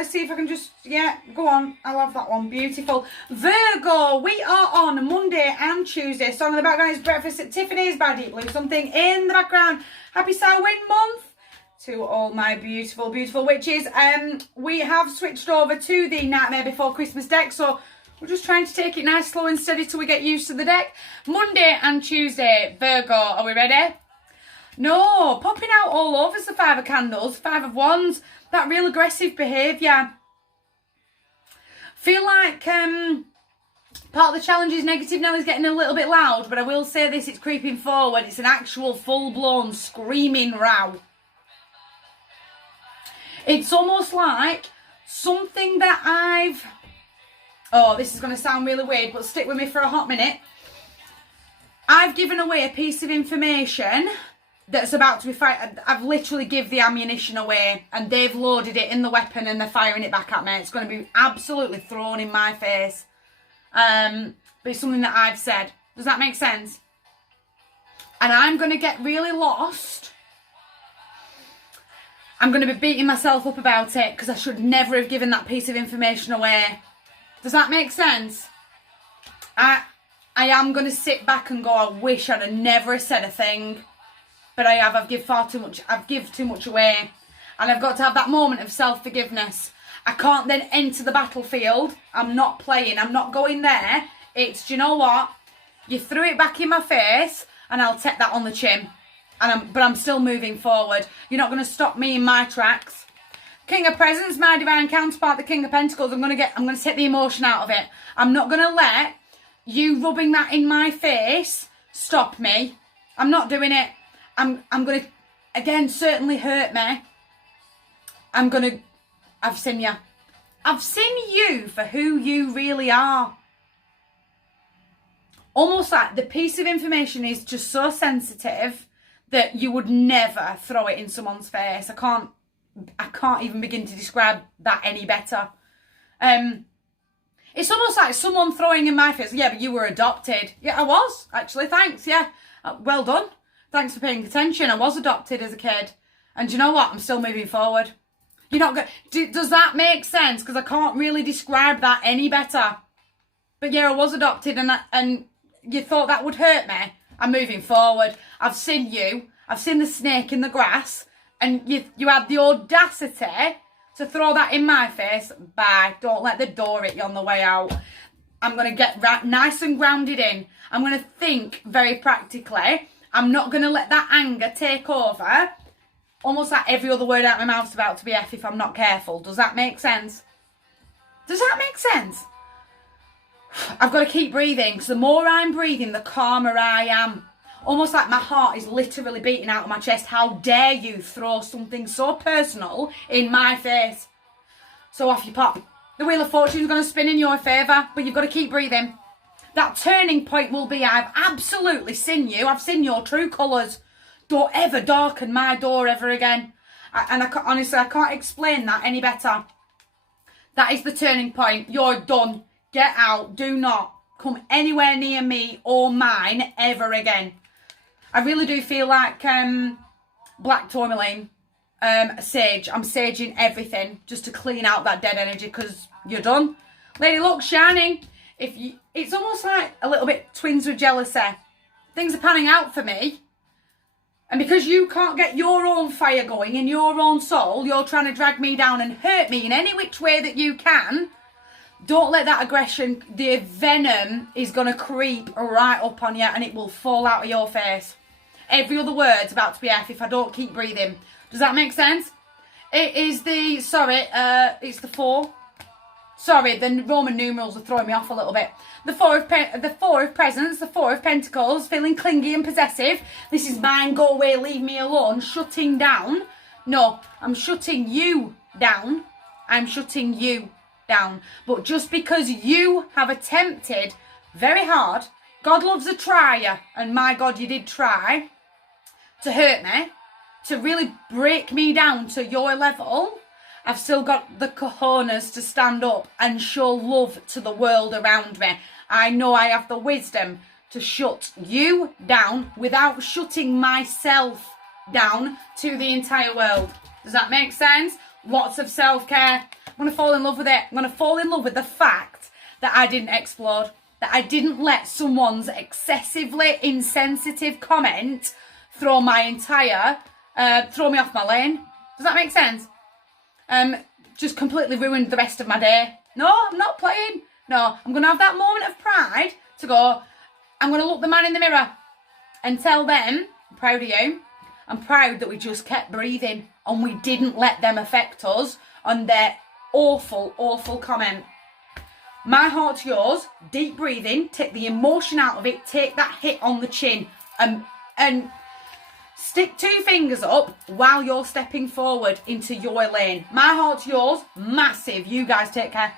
Let's see if I can just, yeah, go on. I love that one. Beautiful. Virgo, we are on Monday and Tuesday. Song in the background is Breakfast at Tiffany's by Deep Blue. Something in the background. Happy Samhain month to all my beautiful, beautiful witches. We have switched over to the Nightmare Before Christmas deck, so we're just trying to take it nice, slow and steady till we get used to the deck. Monday and Tuesday, Virgo, are we ready? No, popping out all over is the Five of Candles, Five of Wands, that real aggressive behaviour. Feel like part of the challenge is negative now is getting a little bit loud, but I will say this, it's creeping forward. It's an actual full-blown screaming row. It's almost like something that I've... Oh, this is going to sound really weird, but stick with me for a hot minute. I've given away a piece of information that's about to be fired. I've literally give the ammunition away and they've loaded it in the weapon and they're firing it back at me. It's going to be absolutely thrown in my face. But it's something that I've said. Does that make sense? And I'm going to get really lost. I'm going to be beating myself up about it because I should never have given that piece of information away. Does that make sense? I am going to sit back and go, I wish I'd have never said a thing. But I have. I've given far too much. I've given too much away. And I've got to have that moment of self-forgiveness. I can't then enter the battlefield. I'm not playing. I'm not going there. It's, do you know what? You threw it back in my face and I'll take that on the chin. But I'm still moving forward. You're not going to stop me in my tracks. King of Presents, my divine counterpart, the King of Pentacles. I'm going to take the emotion out of it. I'm not going to let you rubbing that in my face stop me. I'm not doing it. I'm going to, again, certainly hurt me. I've seen you. I've seen you for who you really are. Almost like the piece of information is just so sensitive that you would never throw it in someone's face. I can't even begin to describe that any better. It's almost like someone throwing in my face, yeah, but you were adopted. Yeah, I was, actually, thanks, yeah. Well done. Thanks for paying attention. I was adopted as a kid. And do you know what? I'm still moving forward. You're not going. Does that make sense? Because I can't really describe that any better. But yeah, I was adopted and you thought that would hurt me. I'm moving forward. I've seen you. I've seen the snake in the grass. And you had the audacity to throw that in my face. Bye. Don't let the door hit you on the way out. I'm going to get nice and grounded in. I'm going to think very practically. I'm not going to let that anger take over. Almost like every other word out of my mouth's about to be F if I'm not careful. Does that make sense? Does that make sense? I've got to keep breathing. Because the more I'm breathing, the calmer I am. Almost like my heart is literally beating out of my chest. How dare you throw something so personal in my face? So off you pop. The Wheel of Fortune is going to spin in your favour. But you've got to keep breathing. That turning point will be, I've absolutely seen you. I've seen your true colours. Don't ever darken my door ever again. Honestly, I can't explain that any better. That is the turning point. You're done. Get out. Do not come anywhere near me or mine ever again. I really do feel like black tourmaline, sage. I'm saging everything just to clean out that dead energy because you're done. Lady Luck, shining. It's almost like a little bit twins with jealousy. Things are panning out for me. And because you can't get your own fire going in your own soul, you're trying to drag me down and hurt me in any which way that you can. Don't let that aggression, the venom is going to creep right up on you and it will fall out of your face. Every other word's about to be F if I don't keep breathing. Does that make sense? It is the, sorry, it's the 4. Sorry, the Roman numerals are throwing me off a little bit. The four of Presents, the 4 of Pentacles, feeling clingy and possessive. This is mine, go away, leave me alone, shutting down. No, I'm shutting you down. I'm shutting you down. But just because you have attempted very hard, God loves a trier, and my God, you did try to hurt me, to really break me down to your level, I've still got the cojones to stand up and show love to the world around me. I know I have the wisdom to shut you down without shutting myself down to the entire world. Does that make sense? Lots of self-care. I'm going to fall in love with it. I'm going to fall in love with the fact that I didn't explode. That I didn't let someone's excessively insensitive comment throw me off my lane. Does that make sense? Just completely ruined the rest of my day. No, I'm not playing. No, I'm going to have that moment of pride to go, I'm going to look the man in the mirror and tell them, I'm proud of you. I'm proud that we just kept breathing and we didn't let them affect us on their awful, awful comment. My heart to yours, deep breathing, take the emotion out of it, take that hit on the chin and stick 2 fingers up while you're stepping forward into your lane. My heart to yours, massive. You guys take care.